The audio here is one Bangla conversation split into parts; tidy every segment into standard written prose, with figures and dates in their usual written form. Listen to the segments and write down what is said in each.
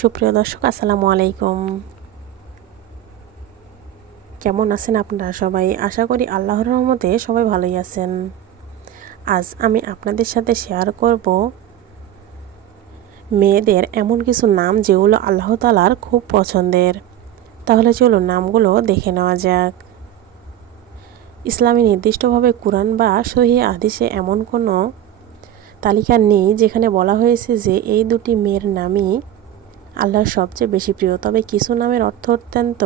সুপ্রিয় দর্শক, আসসালামু আলাইকুম। কেমন আছেন আপনারা সবাই? আশা করি আল্লাহর রহমতে সবাই ভালোই আছেন। আজ আমি আপনাদের সাথে শেয়ার করব মেয়েদের এমন কিছু নাম যেগুলো আল্লাহ তাআলার খুব পছন্দের। তাহলে চলুন নামগুলো দেখে নেওয়া যাক। ইসলামে নির্দিষ্টভাবে কুরআন বা সহিহ হাদিসে এমন কোনো তালিকা নেই যেখানে বলা হয়েছে যে এই দুটি মেয়ের নামই আল্লাহর সবচেয়ে বেশি প্রিয়। তবে কিছু নামের অর্থ অত্যন্ত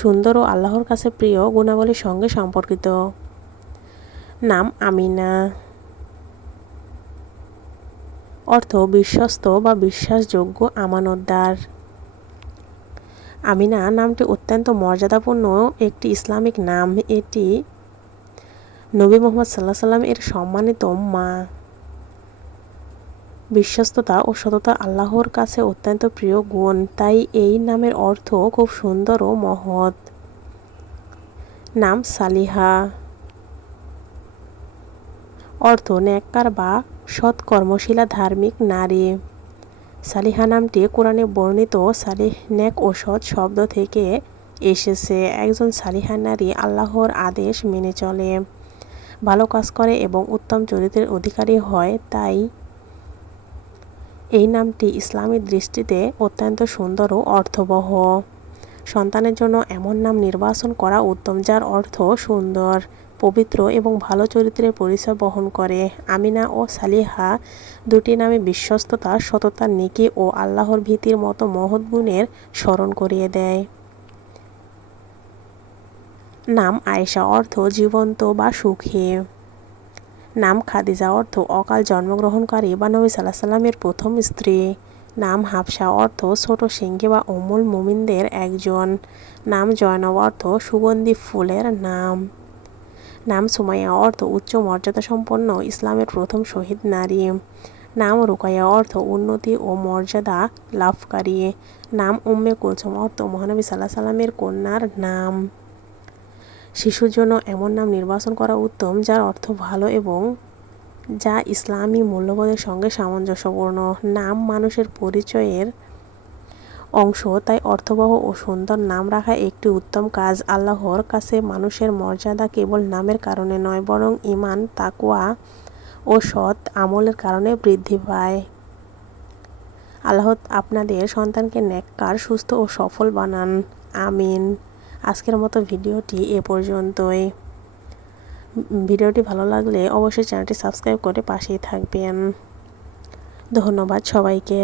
সুন্দর ও আল্লাহর কাছে প্রিয় গুণাবলীর সঙ্গে সম্পর্কিত। নাম আমিনা, অর্থ বিশ্বস্ত বা বিশ্বাসযোগ্য, আমানতদার। আমিনা নামটি অত্যন্ত মর্যাদাপূর্ণ একটি ইসলামিক নাম। এটি নবী মুহাম্মদ সাল্লাল্লাহু আলাইহি ওয়াসাল্লাম এর সম্মানিত মা। বিশ্বস্ততা ও সততা আল্লাহর কাছে অত্যন্ত প্রিয় গুণ, তাই এই নামের অর্থ খুব সুন্দর ও মহৎ। নাম সালিহা, অর্থ নেককার বা সৎকর্মশীলা ধার্মিক নারী। সালিহা নামটি কোরআনে বর্ণিত সালিহ নেক ও সৎ শব্দ থেকে এসেছে। একজন সালিহা নারী আল্লাহর আদেশ মেনে চলে, ভালো কাজ করে এবং উত্তম চরিত্রের অধিকারী হয়। তাই এই নামটি ইসলামী দৃষ্টিতে অত্যন্ত সুন্দর ও অর্থবহ। সন্তানের জন্য এমন নাম নির্বাচন করা উত্তম যার অর্থ সুন্দর, পবিত্র এবং ভালো চরিত্রের পরিচয় বহন করে। আমিনা ও সালিহা দুটি নামে বিশ্বস্ততা, সততা, নেকি ও আল্লাহর ভীতির মতো মহৎ গুণের স্মরণ করিয়ে দেয়। নাম আয়েশা, অর্থ জীবন্ত বা সুখী। নাম খাদিজা, অর্থ অকাল জন্মগ্রহণকারী বা নবী সাল্লাল্লাহু আলাইহি ওয়াসাল্লামের প্রথম স্ত্রী। নাম হাফসা, অর্থ ছোট সিংহী বা উম্মুল মুমিনদের একজন। নাম জয়নব, অর্থ সুগন্ধি ফুলের নাম। নাম সুমাইয়া, অর্থ উচ্চ মর্যাদাসম্পন্ন ইসলামের প্রথম শহীদ নারী। নাম রুকাইয়া, অর্থ উন্নতি ও মর্যাদা লাভকারী। নাম উম্মে কুলসুম, অর্থ মহানবী সাল্লাল্লাহু আলাইহি ওয়াসাল্লামের কন্যার নাম। শিশুর জন্য এমন নাম নির্বাচন করা উত্তম যার অর্থ ভালো এবং যা ইসলামী মূল্যবোধের সঙ্গে সামঞ্জস্যপূর্ণ। নাম মানুষের পরিচয়ের অংশ, তাই অর্থবহ ও সুন্দর নাম রাখা একটি উত্তম কাজ। আল্লাহর কাছে মানুষের মর্যাদা কেবল নামের কারণে নয়, বরং ঈমান, তাকওয়া ও সৎ আমলের কারণে বৃদ্ধি পায়। আল্লাহ আপনাদের সন্তানকে নেককার, সুস্থ ও সফল বানান। আমিন। আজকের মতো ভিডিওটি এ পর্যন্তই। ভিডিওটি ভালো লাগলে অবশ্যই চ্যানেলটি সাবস্ক্রাইব করে পাশেই থাকবেন। ধন্যবাদ সবাইকে।